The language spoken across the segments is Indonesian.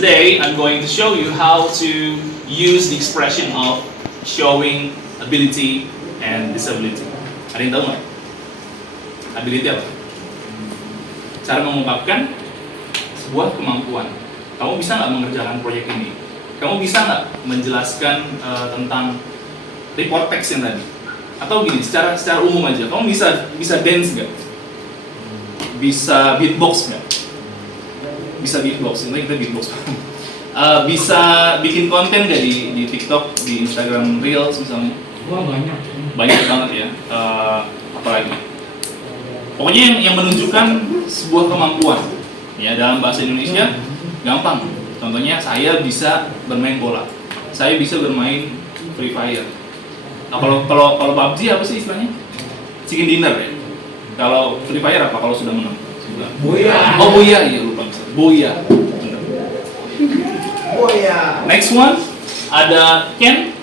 today I'm going to show you how to use the expression of showing ability and disability. Ada yang tahu nggak? Ability apa? Cara mengungkapkan sebuah kemampuan. Kamu bisa nggak mengerjakan proyek ini? Kamu bisa nggak menjelaskan tentang report text yang tadi? Atau gini, secara umum aja, kamu bisa dance nggak? Bisa beatbox nggak? Bisa beatbox, ini kita beatbox. Bisa bikin konten nggak di TikTok, di Instagram Reels misalnya? Wah, Banyak banget ya. Apalagi? Pokoknya yang menunjukkan sebuah kemampuan. Ya, dalam bahasa Indonesia gampang. Contohnya saya bisa bermain bola. Saya bisa bermain Free Fire. Nah, kalau PUBG apa sih istilahnya? Chicken dinner ya. Kalau Free Fire apa kalau sudah menang? Boya. Oh boya, iya lupa bisa. Boya. Benar. Boya. Next one ada can,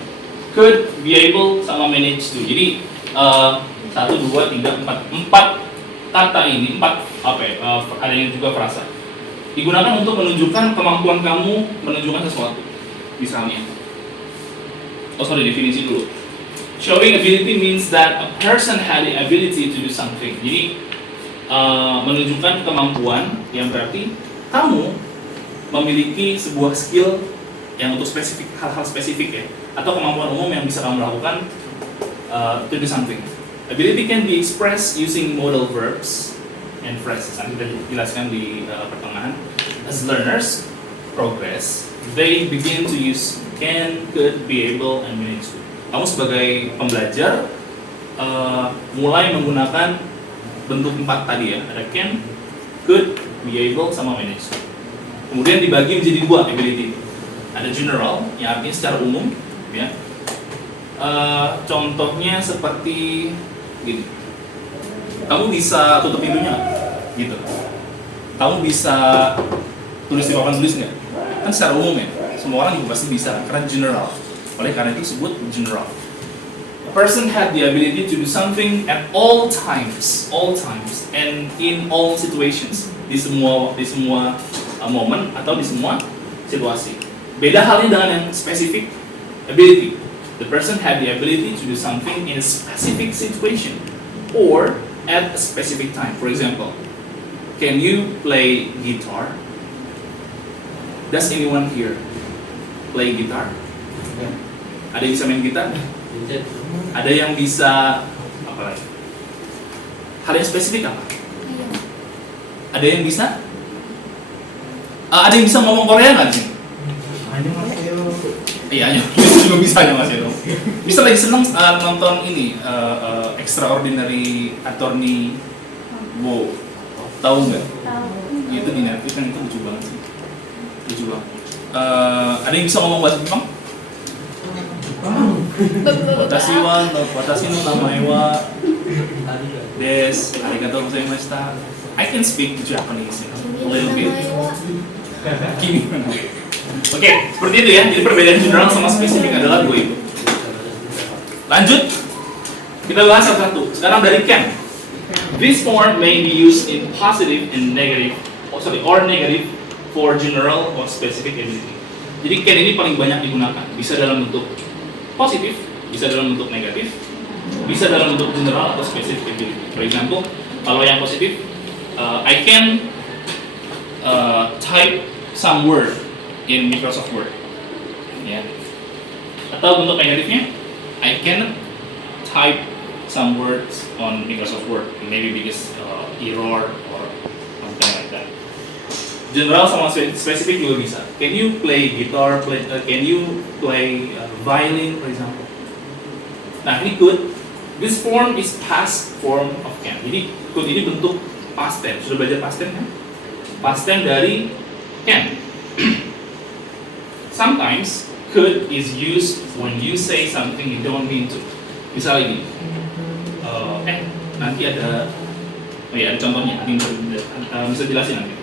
could, be able, sama manage to. Jadi 1, 2, 3, 4 kata ini, 4 apa ya? Ada yang juga frasa. Digunakan untuk menunjukkan kemampuan kamu menunjukkan sesuatu. Misalnya, definisi dulu. Showing ability means that a person had the ability to do something. Jadi menunjukkan kemampuan yang berarti kamu memiliki sebuah skill yang untuk spesifik, hal-hal spesifik ya, atau kemampuan umum yang bisa kamu lakukan to do something. Ability can be expressed using modal verbs and phrases. Nanti kita jelaskan di pertengahan. As learners progress, they begin to use can, could, be able, and manage to. Kamu sebagai pembelajar mulai menggunakan bentuk 4 tadi ya, ada can, could, be able, sama manage. Kemudian dibagi menjadi 2 ability. Ada general, yang artinya secara umum, ya. Contohnya seperti gini. Kamu bisa tutup pintunya nggak? Gitu. Kamu bisa tulis di papan tulis nggak? Kan secara umum ya, semua orang juga pasti bisa, karena general. Oleh karena itu disebut general. A person had the ability to do something at all times, and in all situations, di semua momen atau di semua situasi. Beda halnya dengan yang spesifik ability. The person had the ability to do something in a specific situation or at a specific time. For example, can you play guitar? Does anyone here play guitar? Ada yang bisa main gitar? Ada yang bisa apa lagi? Hal yang spesifik apa? Ada yang bisa? Ada yang bisa ngomong Korea nggak sih? Iya, juga bisa ya Mas Edo. Bisa lagi seneng nonton ini Extraordinary Attorney Wow. Tahu nggak? Tahu. Itu di Netflix kan, itu lucu banget sih. Lucu banget. Ada yang bisa ngomong bahasa Jepang? Watashi no namae wa desu. Arigatou gozaimashita. I can speak Japanese a little bit. Kimi. Oke, seperti itu ya. Jadi perbedaan general sama spesifik adalah 2 itu. Lanjut, kita bahas satu-satu. Sekarang dari can. This form may be used in positive and negative, or negative for general or specific ability. Jadi can ini paling banyak digunakan. Bisa dalam bentuk positif, bisa dalam bentuk negatif, bisa dalam bentuk general atau specific ability. For example, kalau yang positif, I can type some word in Microsoft Word, ya. Atau bentuk negatifnya, I cannot type some words on Microsoft Word, maybe because error or something like that. General sama spesifik juga bisa. Can you play guitar? Can you play violin, for example? Nah, ini could. This form is past form of can. Jadi could ini bentuk past tense. Sudah belajar past tense kan? Past tense dari can. Sometimes could is used when you say something you don't mean to. Misalnya gini, nanti ada contohnya, bisa jelasin nanti.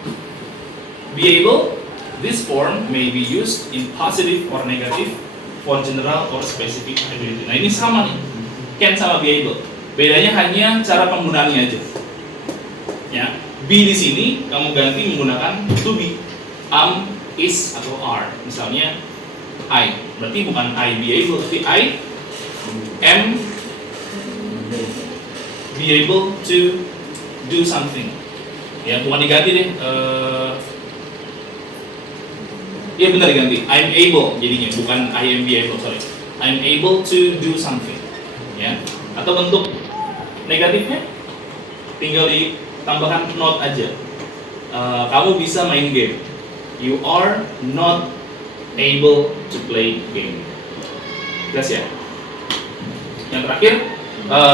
Be able, this form may be used in positive or negative for general or specific ability. Nah ini sama nih, can sama be able. Bedanya hanya cara penggunaannya aja. Ya, be di sini kamu ganti menggunakan to be. is atau are. Misalnya I, berarti bukan I be able, tapi I am be able to do something. Ya, bukan diganti deh. Iya benar diganti. I'm able jadinya, bukan I am be able, sorry. I'm able to do something. Ya. Atau bentuk negatifnya tinggal ditambahkan not aja. Kamu bisa main game. You are not able to play game. Jelas ya? Yang terakhir,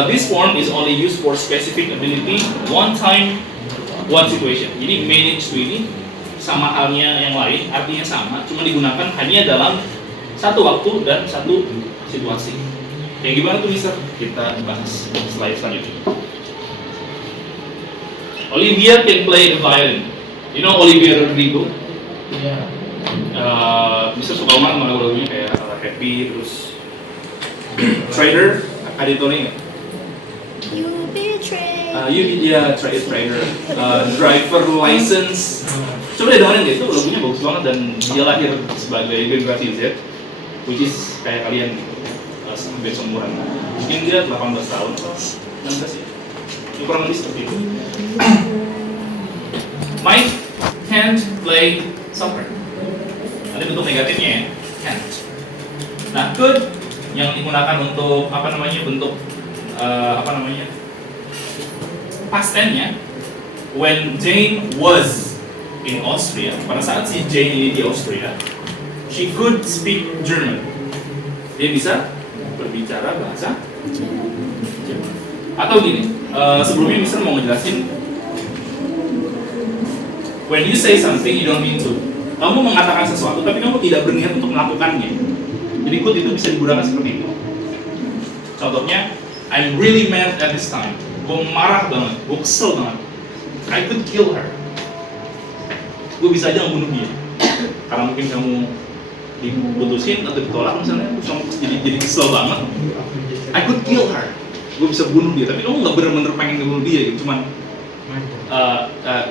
this form is only used for specific ability, one time, one situation. Jadi manage to ini sama halnya yang lain, artinya sama, cuma digunakan hanya dalam satu waktu dan satu situasi. Kayak gimana tuh Mister? Kita bahas slide selanjutnya. Olivia can play the violin. You know Olivia Rodrigo? Iya. Mister suka banget sama lagu-lagunya kayak Happy, terus Trader, ada itu nih nggak? You betray. Trader, Driver License. Coba deh dengerin gitu, lagunya bagus banget dan dia lahir sebagai generasi Z, which is kayak kalian hampir seumuran. Mungkin dia 18 tahun atau 16 ya. Ini kurang lebih seperti itu. Mike can't play soccer. Ada bentuk negatifnya ya, can't. Nah, could yang digunakan untuk bentuk past tense-nya, when Jane was in Austria, pada saat si Jane ini di Austria, she could speak German. Dia bisa berbicara bahasa Jerman. Atau gini, sebelumnya Mister mau ngejelasin, when you say something you don't mean to. Kamu mengatakan sesuatu tapi kamu tidak berniat untuk melakukannya. Jadi could itu bisa digunakan seperti itu. Contohnya, I'm really mad at this time. Gue marah banget, gue kesel banget. I could kill her. Gue bisa aja membunuh dia. Karena mungkin kamu diputusin atau ditolak misalnya, terus kamu jadi kesel banget. I could kill her. Gue bisa bunuh dia, tapi kamu nggak bener-bener pengen ngebunuh dia gitu. Cuman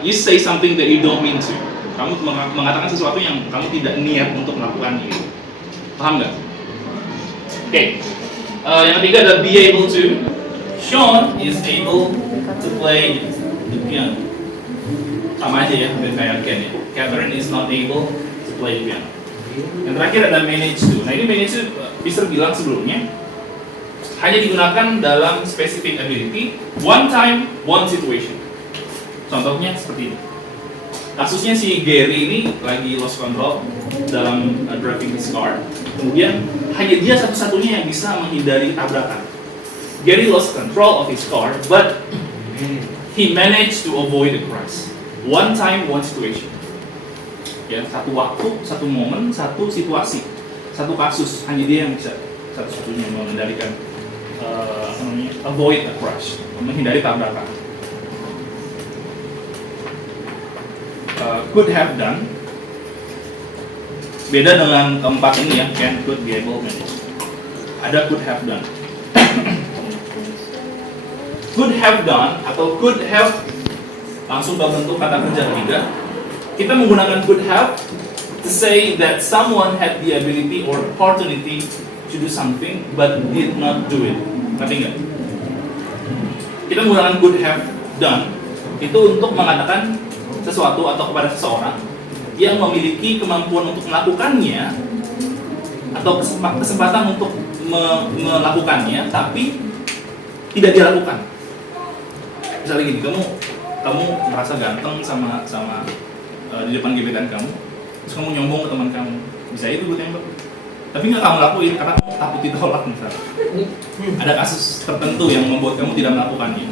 you say something that you don't mean to. Kamu mengatakan sesuatu yang kamu tidak niat untuk melakukannya. Paham nggak? Oke. Yang ketiga adalah be able to. Sean is able to play the piano. Sama aja ya, kayak Ken ya. Catherine is not able to play the piano. Yang terakhir ada manage to. Nah ini manage to, Mister bilang sebelumnya, hanya digunakan dalam specific ability, one time, one situation. Contohnya seperti ini. Kasusnya si Gary ini lagi lost control dalam driving his car. Kemudian hanya dia satu-satunya yang bisa menghindari tabrakan. Gary lost control of his car, but he managed to avoid the crash. One time, one situation. Ya, satu waktu, satu momen, satu situasi, satu kasus. Hanya dia yang bisa satu-satunya mengendalikan, avoid a crash, menghindari tabrakan. Could have done. Beda dengan keempat ini ya, can, could, be able, manage. Ada could have done. Could have done atau could have langsung ke bentuk kata kerja ketiga. Kita menggunakan could have to say that someone had the ability or opportunity to do something but did not do it. Ngerti nggak? Kita menggunakan could have done itu untuk mengatakan sesuatu atau kepada seseorang yang memiliki kemampuan untuk melakukannya atau kesempatan untuk melakukannya tapi tidak dilakukan. Misalnya gini, kamu merasa ganteng sama di depan gebetan kamu, terus kamu nyombong ke teman kamu, bisa itu gue tembak, tapi nggak kamu lakuin karena kamu takut ditolak misalnya. Ada kasus tertentu yang membuat kamu tidak melakukannya.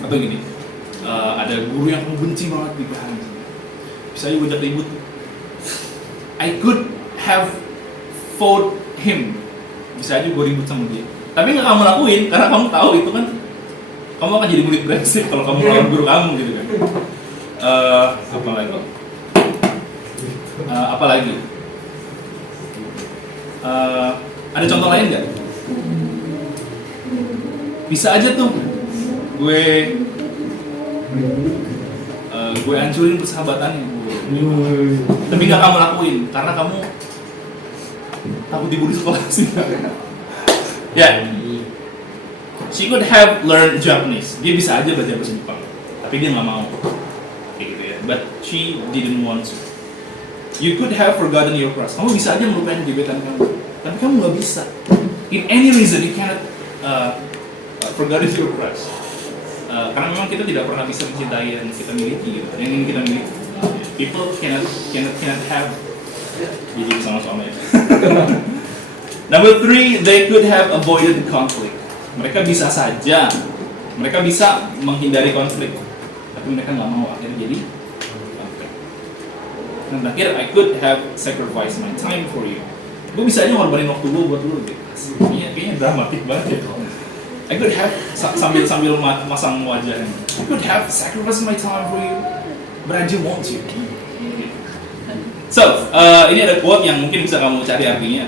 Atau gini, ada guru yang kamu benci banget di kelas, bisa aja gue ribut. I could have fought him, bisa aja gue ribut sama dia, tapi nggak kamu lakuin karena kamu tahu itu kan kamu akan jadi murid brengsek kalau kamu melawan guru kamu gitu kan. Apalagi ada contoh lain nggak? Bisa aja tuh gue hancurin persahabatannya, Tapi nggak kamu lakuin karena kamu takut dibully sekolah sih. Ya, she could have learned Japanese. Dia bisa aja belajar bahasa Jepang, tapi dia nggak mau. Kayak gitu ya. But she didn't want to. You could have forgotten your crush. Kamu bisa aja melupakan gebetan kamu, tapi kamu nggak bisa. In any reason, you cannot forget your crush. Karena memang kita tidak pernah bisa mencintai yang kita miliki, gitu. Yang ingin kita miliki. People cannot have. Jadi sama-sama ya. Number 3, they could have avoided conflict. Mereka bisa saja, mereka bisa menghindari konflik, tapi mereka nggak mau akhirnya jadi konflik. Dan terakhir, I could have sacrificed my time for you. Gue bisa aja ngorbanin waktu gue buat lu gitu. Kayaknya dramatik banget ya. I could have sambil masang wajahnya. I could have sacrificed my time for you, but I didn't want to. So, ini ada quote yang mungkin bisa kamu cari artinya.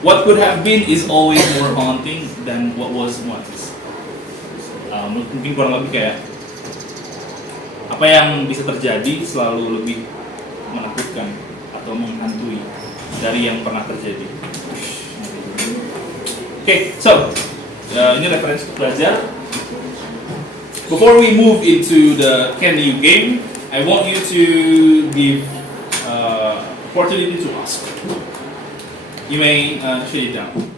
What could have been is always more haunting than what was once. Mungkin kurang lebih kayak apa yang bisa terjadi selalu lebih menakutkan atau menghantui dari yang pernah terjadi. Okay, so ini referensi belajar. Before we move into the Can You game, I want you to give opportunity to ask. You may shut it down.